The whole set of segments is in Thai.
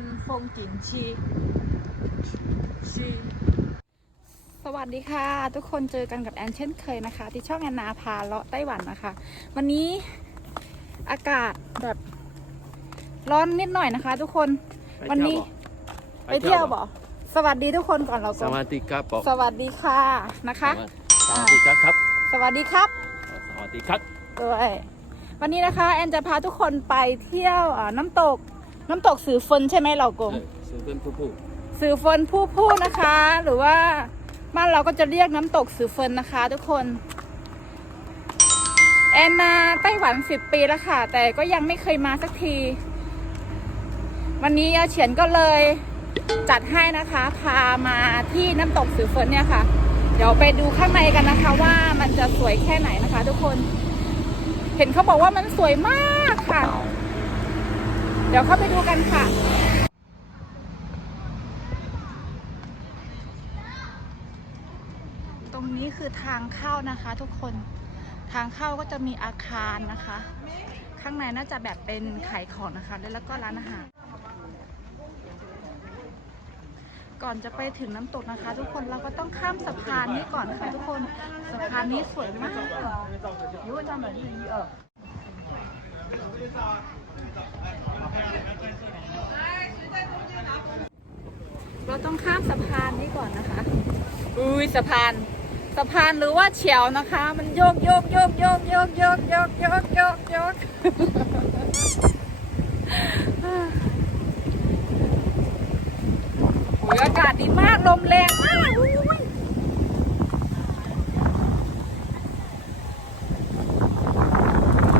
นฟงจินชีชีสวัสดีค่ะ ทุกคนเจอกันกับแอนเช่นเคยนะคะ ที่ช่องแอนนาพาเลาะไต้หวันนะคะ วันนี้อากาศแบบร้อนนิดหน่อยนะคะ ทุกคนวันนี้ไปเที่ยวบ่สวัสดีทุกคนก่อนเราสก่อนวัสดีครับผมสวัสดีค่ะนะคะสวัสดีครับครับ สวัสดีครับ สวัสดีครับด้วยวันนี้นะคะ แอนจะพาทุกคนไปเที่ยวอ่าน้ำตก น้ำตกสือเฟินใช่ไหมเรากงสุเป็นผู้ผู้สือเฟินผู้ผู้นะคะ หรือว่าบ้านเราก็จะเรียกน้ำตกสือเฟินนะคะ ทุกคนแอนมาไต้หวันสิบปีแล้วค่ะ แต่ก็ยังไม่เคยมาสักที วันนี้อาเฉียนก็เลยจัดให้นะคะ พามาที่น้ำตกสือเฟินเนี่ยค่ะ เดี๋ยวไปดูข้างในกันนะคะ ว่ามันจะสวยแค่ไหนนะคะ ทุกคน เห็นเขาบอกว่ามันสวยมากค่ะ เดี๋ยวเข้าไปดูกันค่ะ ตรงนี้คือทางเข้านะคะทุกคน ทางเข้าก็จะมีอาคารนะคะ ข้างในน่าจะแบบเป็นขายของนะคะ แล้วก็ร้านอาหาร ก่อนจะไปถึงน้ำตกนะคะ ทุกคนเราก็ต้องข้ามสะพานนี้ก่อนค่ะทุกคน สะพานนี้สวยมากยูจำเหมือน เราต้องข้ามสะพานนี้ก่อนนะคะ อุ้ยสะพาน สะพานหรือว่าเฉียวนะคะ มันโยกโยกโยกโยกโยกโยกโยกโยกโยกโยกโอ้ยอากาศดีมากลมแรงมากรู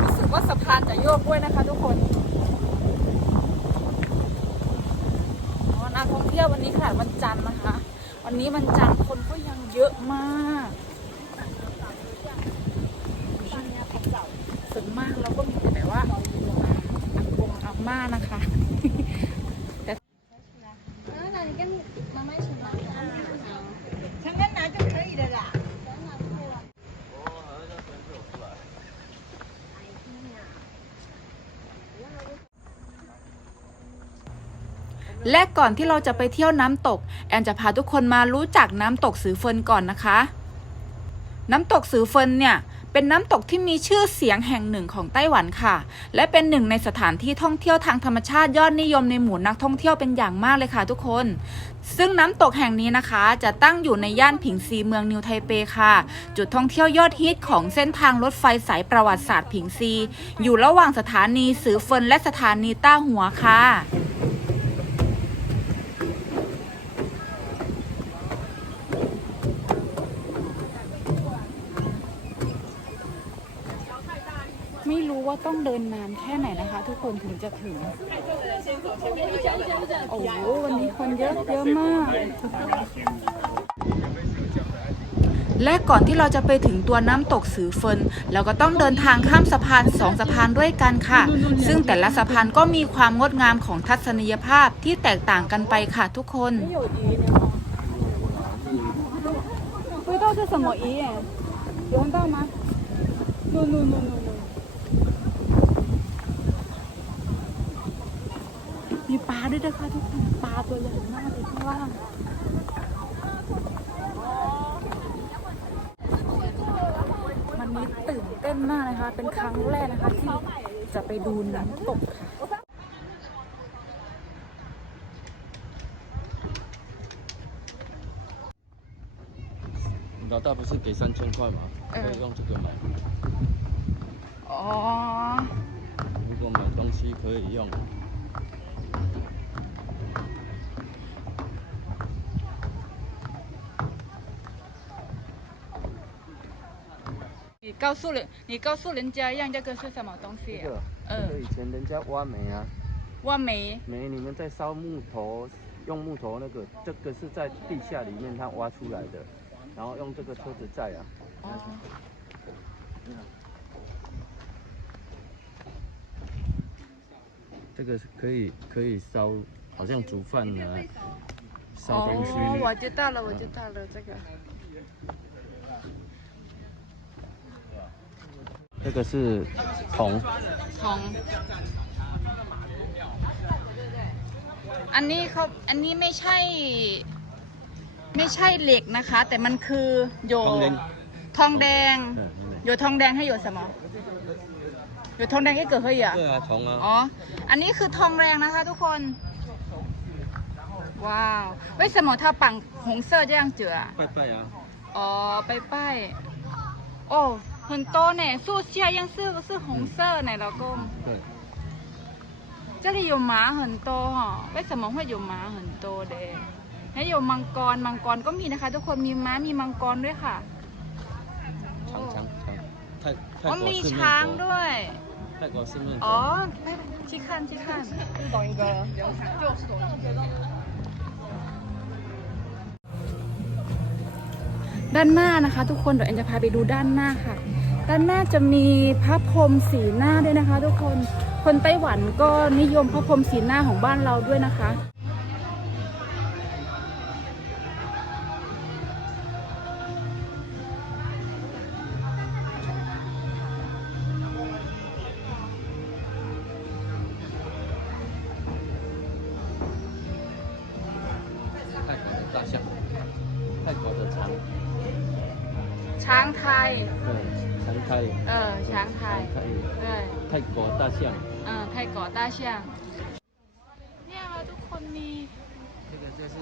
้สึกว่าสะพานจะโยกด้วยนะคะทุกคนอ๋อนักท่องเที่ยววันนี้ค่ะวันจันทร์นะคะ วันนี้วันจันทร์ และก่อนที่เราจะไปเที่ยวน้ำตก แอนจะพาทุกคนมารู้จักน้ำตกสือเฟินก่อนนะคะ น้ำตกสือเฟินเนี่ยเป็นน้ำตกที่มีชื่อเสียงแห่งหนึ่งของไต้หวันค่ะ และเป็นหนึ่งในสถานที่ท่องเที่ยวทางธรรมชาติยอดนิยมในหมู่นักท่องเที่ยวเป็นอย่างมากเลยค่ะทุกคน ซึ่งน้ำตกแห่งนี้นะคะ จะตั้งอยู่ในย่านผิงซีเมืองนิวไทเปค่ะ จุดท่องเที่ยวยอดฮิตของเส้นทางรถไฟสายประวัติศาสตร์ผิงซี อยู่ระหว่างสถานีสือเฟินและสถานีต้าหัวค่ะ ไม่รู้ว่าต้องเดินนานแค่ไหนนะคะ ทุกคนถึงจะถึง โอ้โหวันนี้คนเยอะเยอะมาก และก่อนที่เราจะไปถึงตัวน้ำตกสือเฟินเราก็ต้องเดินทางข้ามสะพานสองสะพานด้วยกันค่ะ ซึ่งแต่ละสะพานก็มีความงดงามของทัศนียภาพที่แตกต่างกันไปค่ะทุกคน不知道是什么鱼耶，有看到吗？no no no no no มีปลาด้วยนะคะทุกคนปลาตัวใหญ่มากเลยข้างล่าง มันนี้ตื่นเต้นมากนะคะ เป็นครั้งแรกนะคะที่จะไปดูน้ำตกค่ะ 老大不是给三千块吗？嗯可以用这个买。 อ๋อ 如果买东西可以用。 你告诉人，你告诉人家让这个是什么东西、这个，这嗯个以前人家挖煤啊，挖煤。煤你们在烧木头，用木头那个，这个是在地下里面它挖出来的，然后用这个车子载啊。哦。这个是可以可以烧，好像煮饭啊，烧东西。哦，我知道了，我知道了，这个。这个是铜，从 อันนี้เขาอันนี้ไม่ใช่ ไม่ใช่เหล็กนะคะ แต่มันคือโย ทองแดง ทองแดง 嗯，因为 โยทองแดงให้โย什么โยทองแดงให้เกิดเฮ้ยอ่ะ 对啊，铜啊， อ๋อ อันนี้คือทองแรงนะคะทุกคน ว้าว为什么它绑红色这样子啊拜拜啊，哦拜拜哦 很多呢树下样是是红色呢老公对，这里有马很多哈为什么会有马很多的还有มังกรมังกรก็มีนะคะ ทุกคนมีม้ามีมังกรด้วยค่ะ 长长长，泰泰 อ๋อ 国 มี 是 ช้าง 面 ด้วย 狗，泰国是面 อ๋อ 狗，ที่ขั้นที่ขั้นด้านหน้านะคะ ทุกคนเดี๋ยวแอนจะพาไปดูด้านหน้าค่ะ ด้านหน้าจะมีพระพรหมสีหน้าด้วยนะคะ ทุกคน คนไต้หวันก็นิยมพระพรหมสีหน้าของบ้านเราด้วยนะคะ 长泰， เออ ช้างไทย 长泰， เออ 泰国大象， เออไทยก่อต้าเชียงเนี่ยค่ะทุกคนมี 这个就是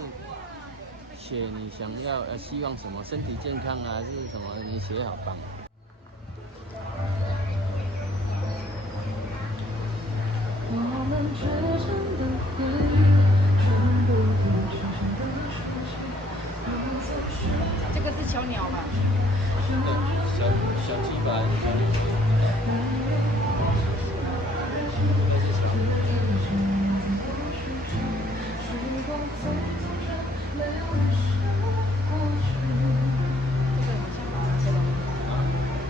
写你想要呃希望什么身体健康啊，还是什么你写好帮。 这个是小鸟吧？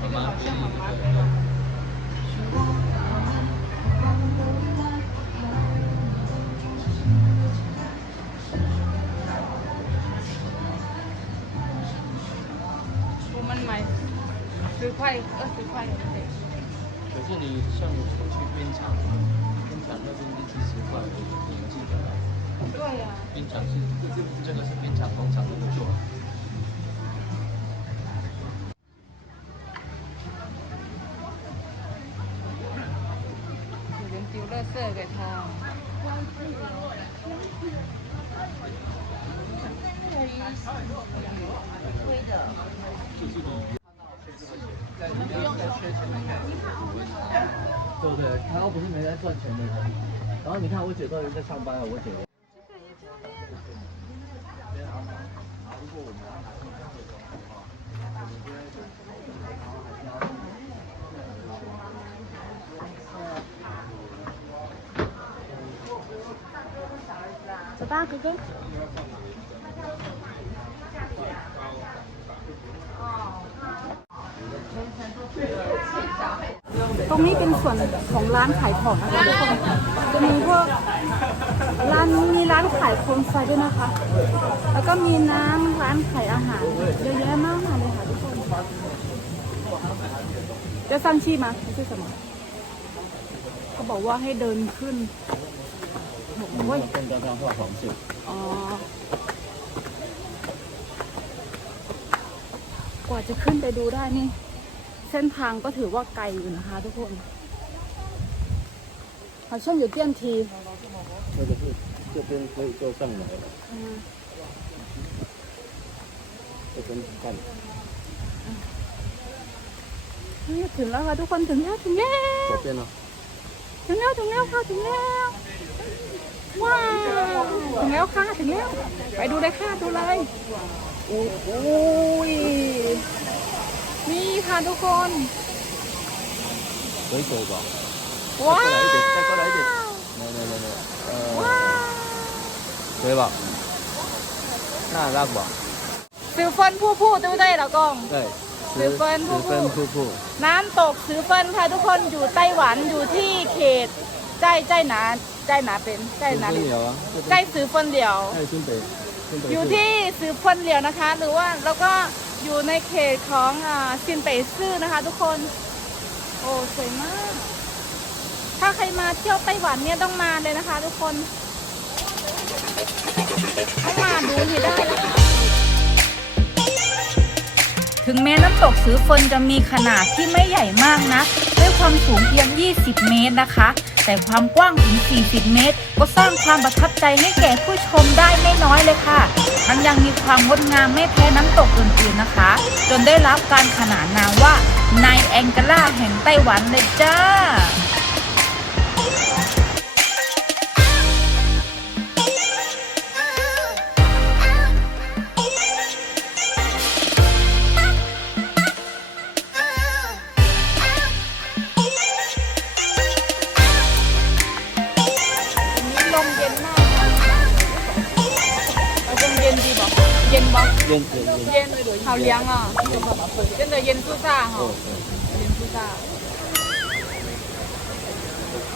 这个好像好麻烦。块、二十块的。可是你像去边场，边场那边是几十块你记得吗？对呀、边场是这个是边场工厂的做。有人丢垃圾给他。对不对？他又不是没在赚钱的，然后你看我姐都还在上班啊，我姐。走吧，哥哥。 ส่วนของร้านขายของนะคะทุกคนจะมีพวกร้านมีร้านขายโคมไฟด้วยนะคะ แล้วก็มีน้ำร้านขายอาหารเยอะแยะมากมายเลยค่ะทุกคนจะสร้างชีมาไม่ใช่สมองเขาบอกว่าให้เดินขึ้นโอ้ยเป็นการทางข้อสงสิบอ๋อกว่าจะขึ้นไปดูได้นี่ เส้นทางก็ถือว่าไกลอยู่นะคะทุกคน 好像有电梯那个是这边可以坐上来了， อืม 这边看。 นี่ถึงแล้วค่ะทุกคนถึงแล้วถึงแล้ว 左边呢？ ถึงแล้วถึงแล้วค่ะถึงแล้วว้าวถึงแล้วค่ะถึงแล้ว ไปดูเลยค่ะดูเลยโอ้โหยนี่ค่ะทุกคน 回走吧。 ว้าวได้ก็ได้ดิได้ได้ได้ได้ว้าวสวยบ่น่ารักบ่ซื้อเฟินผู้ผู้ตู้ได้เหรอกล้องสือเฟินผู้ผู้น้ำตกซื้อเฟินค่ะทุกคนอยู่ไต้หวันอยู่ที่เขตใจใจหนาใจหนาเป็นใจหนาเป็นใจซื้อเฟินเดียวอยู่ที่ซื้อเฟินเดียวนะคะ หรือว่าแล้วก็อยู่ในเขตของซินเป่ซื่อนะคะ ทุกคน โอ้สวยมาก ถ้าใครมาเที่ยวไต้หวันเนี่ยต้องมาเลยนะคะ ทุกคนเข้ามาดูให้ได้นะคะถึงแม้น้ำตกสือเฟินจะมีขนาดที่ไม่ใหญ่มากนะด้วยความสูงเพียง 20 เมตรนะคะ แต่ความกว้างถึง 40 เมตร ก็สร้างความประทับใจให้แก่ผู้ชมได้ไม่น้อยเลยค่ะทั้งยังมีความงดงามไม่แพ้น้ำตกอื่นๆนะคะ จนได้รับการขนานนามว่านายแองกาล่าแห่งไต้หวันเลยจ้าาเหรอเย็นซูซ่า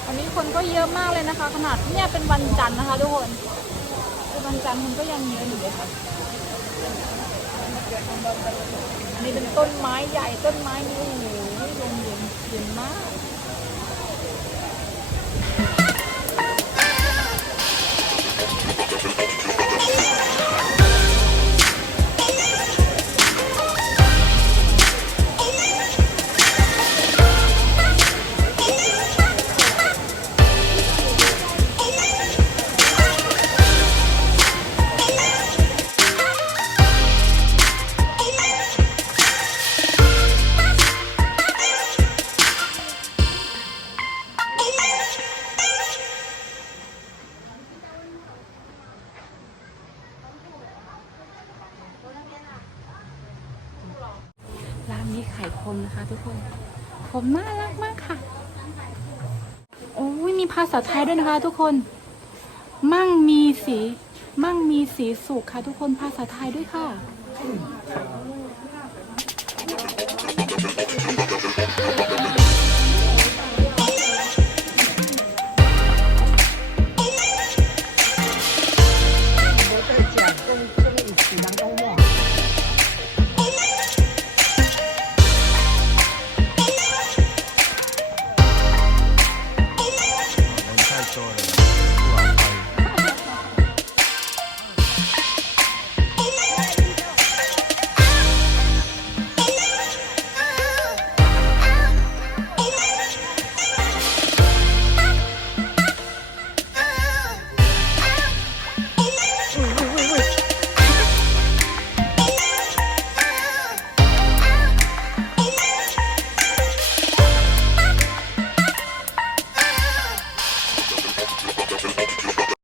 วันนี้คนก็เยอะมากเลยนะคะ ขนาดเนี่ยเป็นวันจันทร์นะคะทุกคนเป็นวันจันทร์คนก็ยังเยอะอยู่เลยค่ะอันนี้เป็นต้นไม้ใหญ่ต้นไม้นี่โอ้โหลมเย็นเย็นมาก ไข่คมนะคะทุกคนคมน่ารักมากค่ะ โอ้ยมีภาษาไทยด้วยนะคะ ทุกคน มั่งมีสี มั่งมีสีสุขค่ะ ทุกคนภาษาไทยด้วยค่ะ